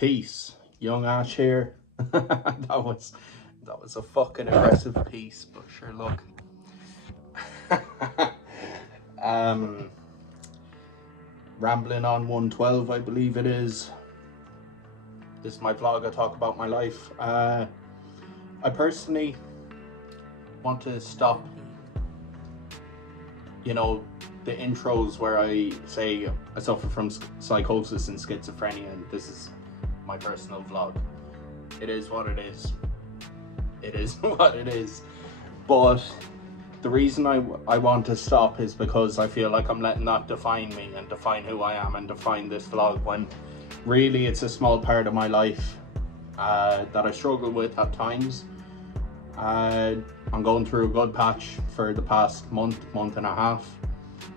Peace. Young Ash here. that was a fucking aggressive piece, but sure, look. Rambling on 112, I believe it is. This is my vlog. I talk about my life. I personally want to stop, the intros where I say I suffer from psychosis and schizophrenia, and this is my personal vlog. It is what it is. It is what it is. But the reason I want to stop is because I feel like I'm letting that define me and define who I am and define this vlog, when really it's a small part of my life that I struggle with at times. I'm going through a good patch for the past month and a half,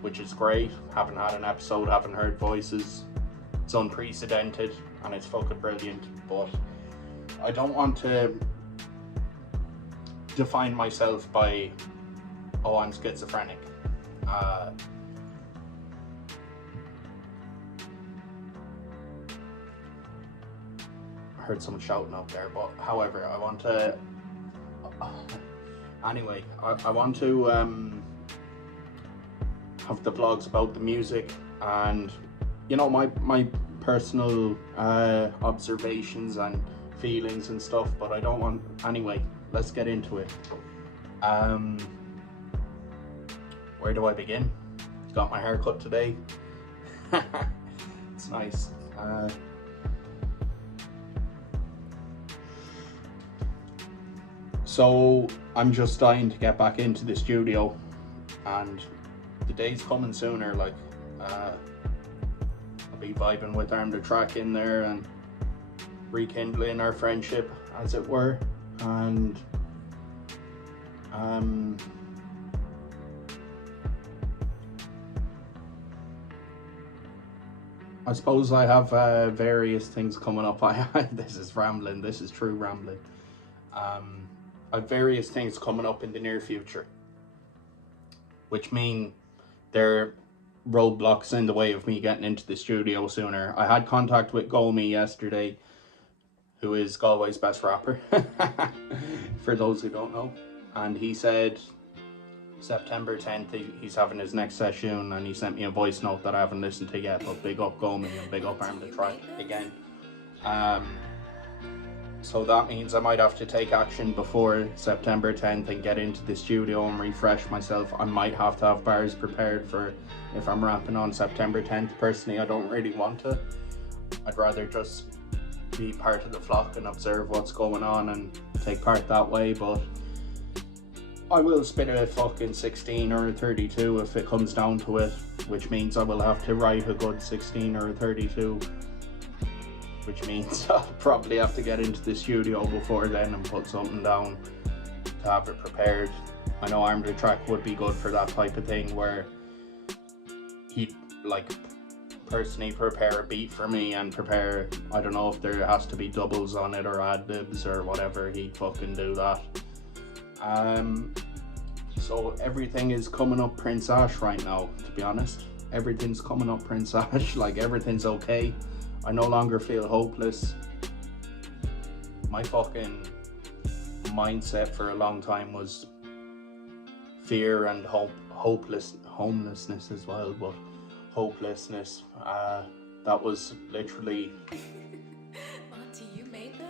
which is great. Haven't had an episode, haven't heard voices. It's unprecedented and it's fucking brilliant, but I don't want to define myself by, oh, I'm schizophrenic. I heard someone shouting up there, but however, I want to anyway, I want to have the vlogs about the music and my personal observations and feelings and stuff, but I don't want, anyway, let's get into it. Where do I begin? Got my hair cut today. It's nice. So I'm just dying to get back into the studio, and the day's coming sooner. Like I'll be vibing with Arm the Track in there and rekindling our friendship, as it were. And I suppose I have various things coming up. This is rambling. This is true rambling. I have various things coming up in the near future, which mean they're roadblocks in the way of me getting into the studio sooner. I had contact with Golmy yesterday, who is Galway's best rapper, for those who don't know, and he said September 10th he's having his next session, and he sent me a voice note that I haven't listened to yet, but big up Golmy and big up Arm the Track again. So that means I might have to take action before September 10th and get into the studio and refresh myself. I might have to have bars prepared for if I'm rapping on September 10th. Personally, I don't really want to. I'd rather just be part of the flock and observe what's going on and take part that way, but I will spit a fucking 16 or a 32 if it comes down to it, which means I will have to write a good 16 or a 32, which means I'll probably have to get into the studio before then and put something down to have it prepared. I know Arm the Track would be good for that type of thing, where he'd like personally prepare a beat for me and prepare, I don't know if there has to be doubles on it or ad-libs or whatever, he'd fucking do that. So everything is coming up Prince Ash right now, to be honest. Everything's coming up Prince Ash, like everything's okay. I no longer feel hopeless. My fucking mindset for a long time was fear and homelessness as well, but hopelessness. That was literally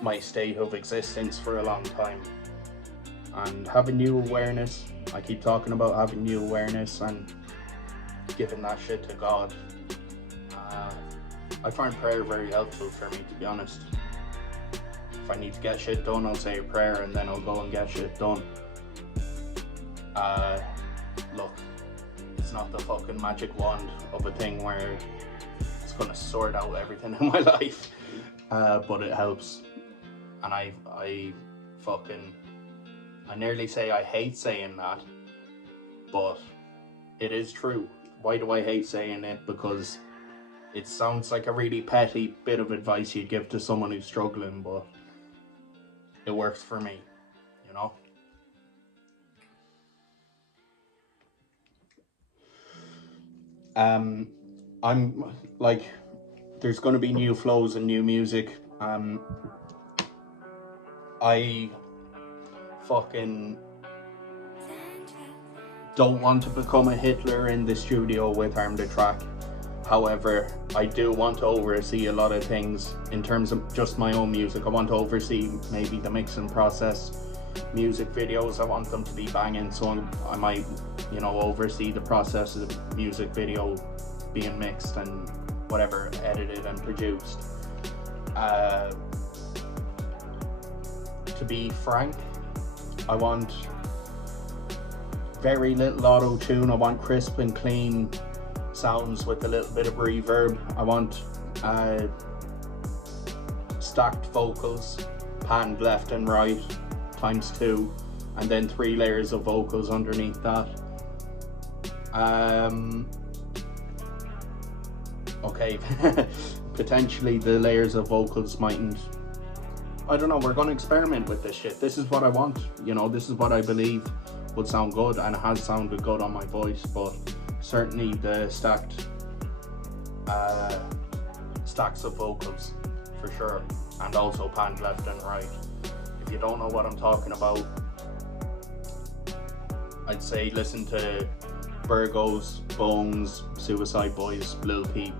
my state of existence for a long time. And having new awareness, I keep talking about having new awareness and giving that shit to God. I find prayer very helpful for me, to be honest. If I need to get shit done, I'll say a prayer and then I'll go and get shit done. Look, it's not the fucking magic wand of a thing where it's gonna sort out everything in my life, but it helps. And I nearly say I hate saying that, but it is true. Why do I hate saying it? Because it sounds like a really petty bit of advice you'd give to someone who's struggling, but it works for me, you know? I'm like, there's going to be new flows and new music I fucking don't want to become a Hitler in the studio with Arm the Track. However, I do want to oversee a lot of things in terms of just my own music. I want to oversee maybe the mixing process, music videos. I want them to be banging, so I might, you know, oversee the process of the music video being mixed and whatever, edited and produced. To be frank, I want very little auto-tune. I want crisp and clean sounds with a little bit of reverb. I want stacked vocals, panned left and right ×2, and then 3 layers of vocals underneath that. Okay, potentially the layers of vocals mightn't, I don't know, we're going to experiment with this shit. This is what I want, you know, this is what I believe would sound good and has sounded good on my voice. But certainly the stacks of vocals for sure, and also panned left and right. If you don't know what I'm talking about, I'd say listen to Virgos, Bones, Suicide Boys, Lil Peep.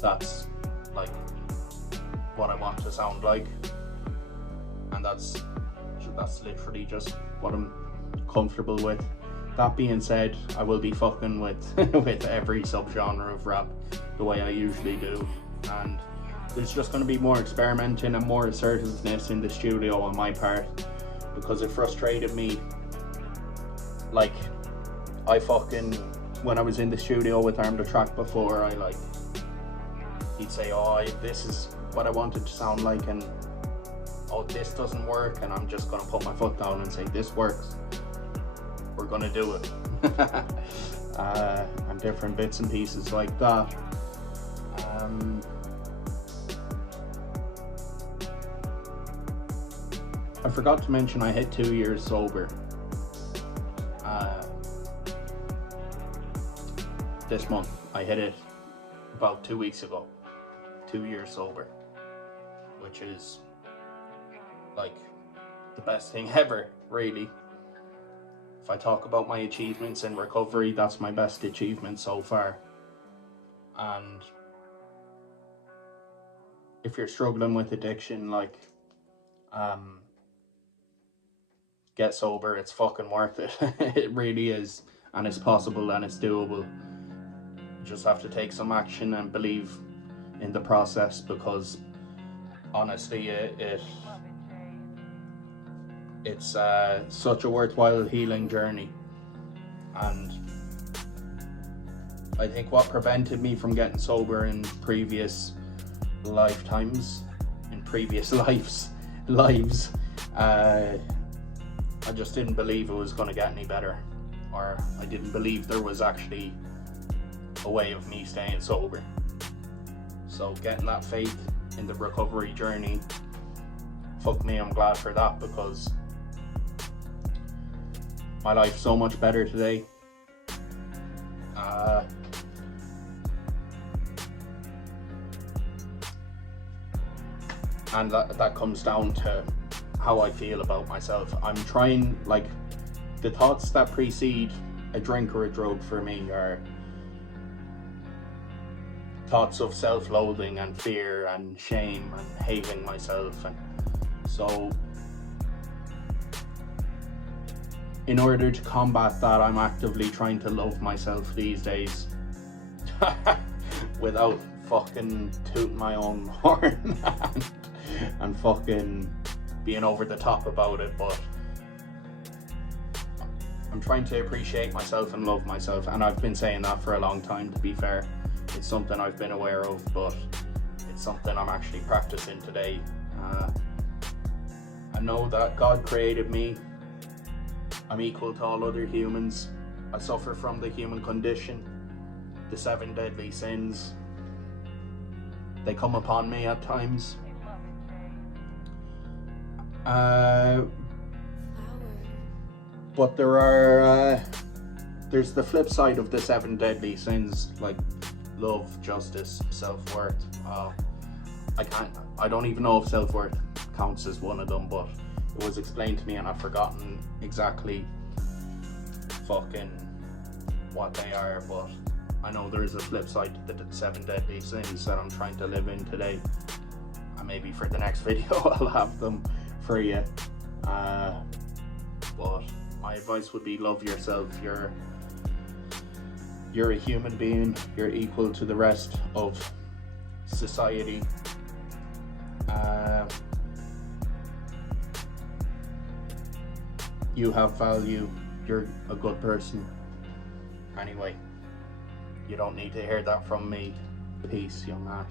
That's like what I want to sound like, and that's literally just what I'm comfortable with. That being said, I will be fucking with with every subgenre of rap the way I usually do, and there's just going to be more experimenting and more assertiveness in the studio on my part, because it frustrated me. Like, I fucking, when I was in the studio with Arm the Track before, he'd say, oh, this is what I wanted to sound like, and oh, this doesn't work, and I'm just gonna put my foot down and say, this works, we're gonna do it. And different bits and pieces like that. I forgot to mention I hit 2 years sober this month. I hit it about 2 weeks ago. 2 years sober, which is like the best thing ever, really. If I talk about my achievements in recovery, that's my best achievement so far. And if you're struggling with addiction, like, get sober. It's fucking worth it. It really is, and it's possible and it's doable. You just have to take some action and believe in the process, because honestly it's such a worthwhile healing journey. And I think what prevented me from getting sober in previous lifetimes, in previous lives, I just didn't believe it was going to get any better, or I didn't believe there was actually a way of me staying sober. So getting that faith in the recovery journey, fuck me, I'm glad for that, because my life's so much better today. And that comes down to how I feel about myself. I'm trying, like, the thoughts that precede a drink or a drug for me are thoughts of self-loathing and fear and shame and hating myself. And so in order to combat that, I'm actively trying to love myself these days without fucking tooting my own horn and fucking being over the top about it. But I'm trying to appreciate myself and love myself, and I've been saying that for a long time, to be fair. It's something I've been aware of, but it's something I'm actually practicing today. I know that God created me. I'm equal to all other humans. I suffer from the human condition, the 7 deadly sins. They come upon me at times. But there's the flip side of the 7 deadly sins, like love, justice, self-worth. I don't even know if self-worth counts as one of them, but it was explained to me and I've forgotten exactly fucking what they are, but I know there is a flip side to the 7 deadly sins that I'm trying to live in today, and maybe for the next video I'll have them for you. But my advice would be love yourself. You're a human being, you're equal to the rest of society. You have value, you're a good person. Anyway, you don't need to hear that from me. Peace, young Ash.